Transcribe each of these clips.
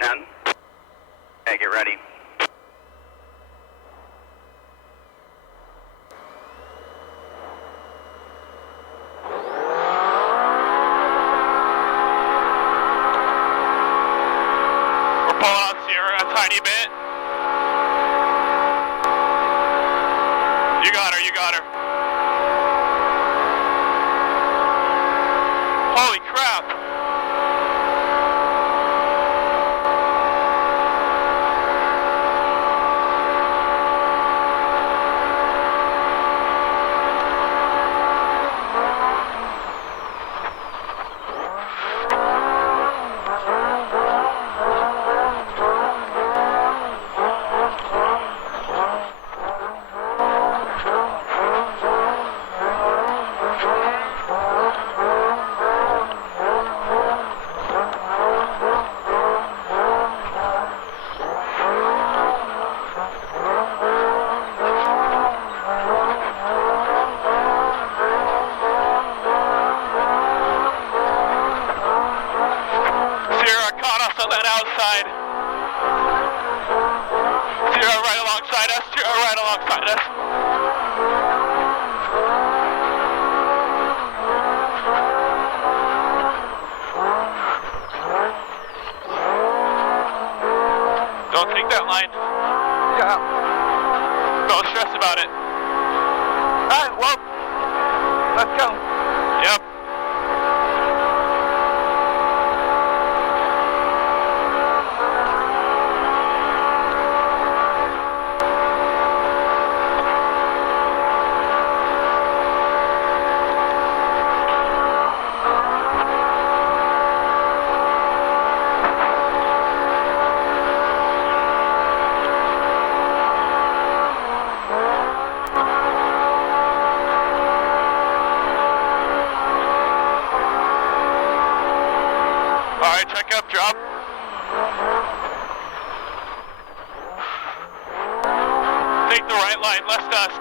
10. Okay, get ready. We're pulling on Sierra a tiny bit. You got her, you got her. Holy crap. On that outside. Zero right alongside us, zero right alongside us. Don't take that line. Yeah. Don't stress about it. Alright, well, let's go. Yep. Alright, check up, drop. Take the right line, less dust.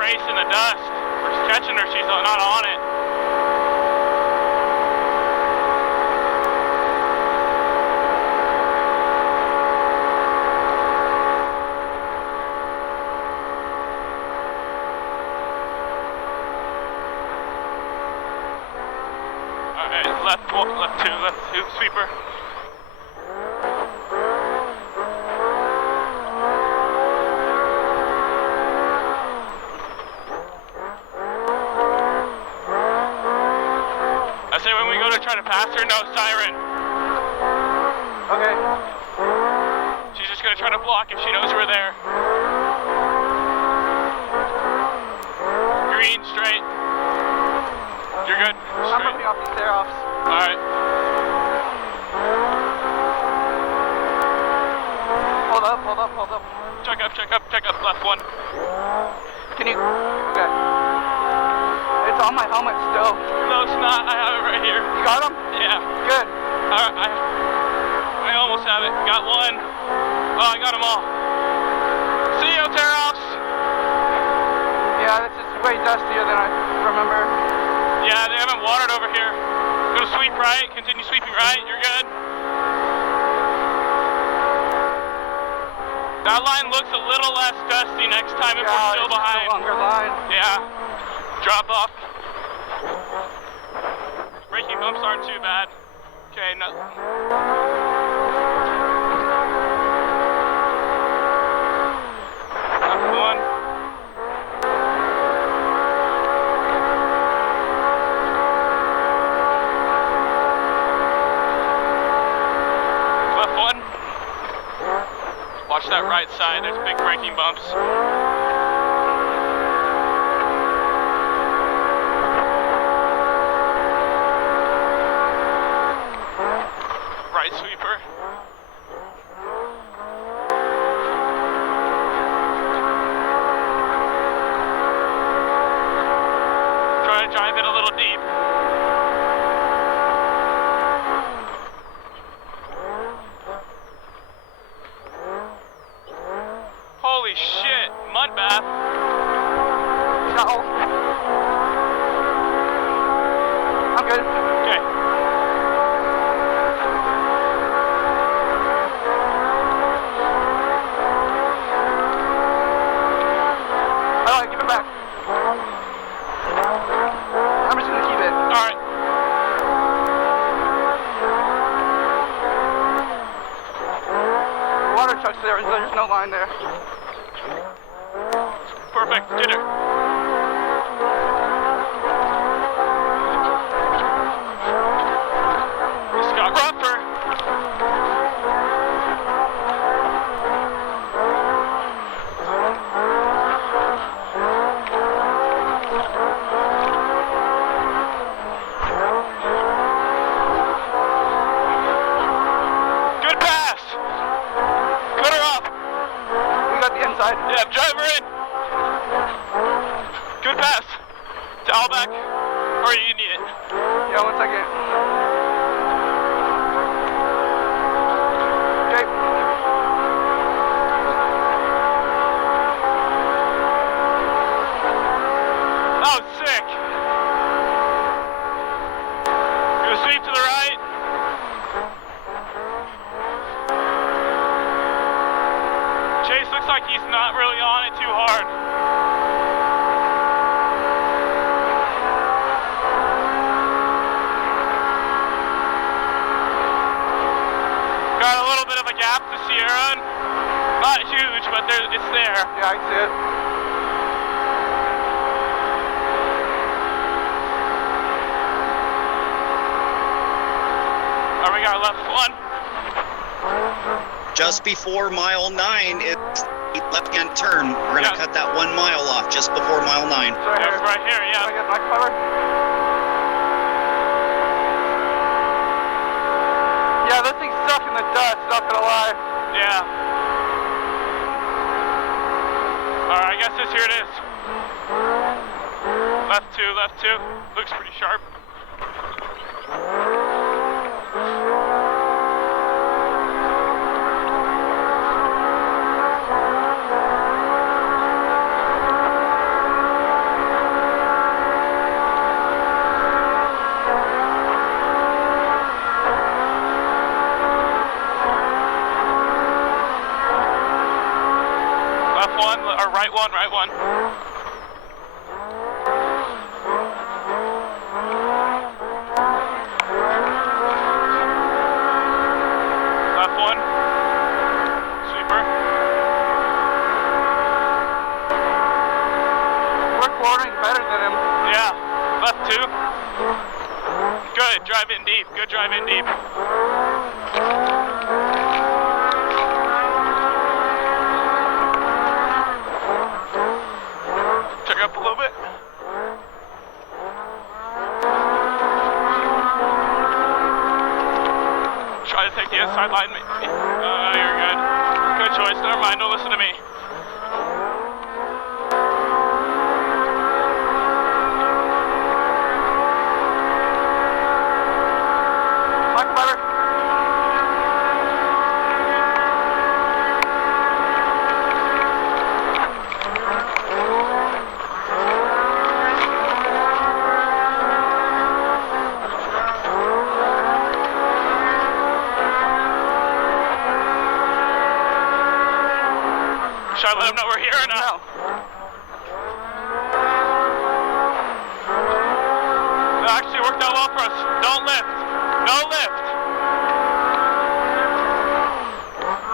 Race in the dust. We're just catching her, she's not on it. Alright, left two, sweeper. I say when we go to try to pass her, no siren. Okay. She's just gonna try to block if she knows we're there. Green, straight. You're good. I'm moving off the stair-offs. Alright. Hold up. Check up, left one. Can you? Okay. It's on my helmet still. No, it's not. I have it right here. You got them? Yeah. Good. Alright, I almost have it. Got one. Oh, I got them all. See you, tear-offs. Yeah, this is way dustier than I remember. Yeah, they haven't watered over here. Go sweep right, continue sweeping right, you're good. That line looks a little less dusty next time if we're still behind. It's a longer line. Yeah. Drop off. Braking bumps aren't too bad. Okay, no. Left one. Left one. Watch that right side, there's big braking bumps. Right sweeper. Try to drive it a little deep. Holy shit, mud bath. No. I'm good. Okay. Alright, give it back. I'm just gonna keep it. Alright. The water truck's there, there's no line there. Perfect, get her. This got rougher. Good pass. Cut her off. We got the inside. Yeah, drive her in. Good pass. To Outback. Or you need it. Yeah, 1 second. Okay. Oh, sick. Gonna sweep to the right. Chase looks like he's not really on it too hard. Got a little bit of a gap to Sierra. Not huge, but it's there. Yeah, I can see it. All right, we got left one. Just before mile 9, it's the left-hand turn. We're gonna cut that 1 mile off just before mile 9. It's right It's here. right here, Can I yeah. get my cover? Yeah, this thing's stuck in the dust, not gonna lie. Yeah. All right, I guess here it is. Left two. Looks pretty sharp. Left one, or right one. Left one. Sweeper. We're quartering better than him. Yeah. Left two. Good, drive in deep. Good drive in deep. Turn up a little bit. Try to take the inside line. You're good. Good choice. Never mind. Don't listen to me. Michael Butler. Should I let him know we're here or not? No. That actually worked out well for us. Don't lift. No lift.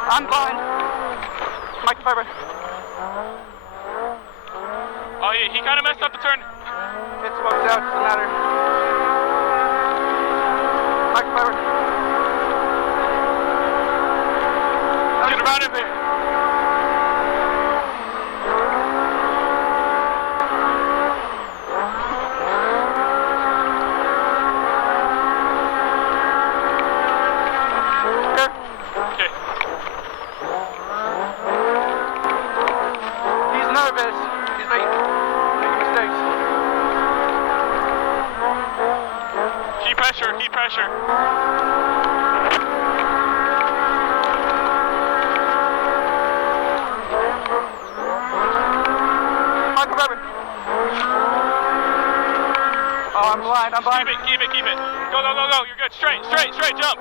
I'm blind. Microfiber. Oh, he kind of messed up the turn. It smokes out, doesn't matter. Microfiber. Get around him there. Okay. He's nervous. He's making mistakes. Keep pressure, keep pressure. Microfiber. Oh, I'm blind. I'm blind. Keep it. Go. You're good. Straight, jump.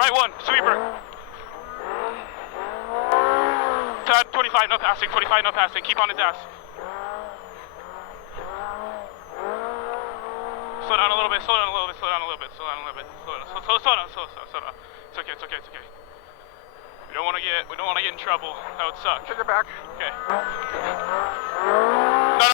Right one, sweeper. 25, no passing, 25, no passing. Keep on his ass. Slow down a little bit. Slow down a little bit. Slow down. It's okay. We don't want to get in trouble. That would suck. Take it back. Okay.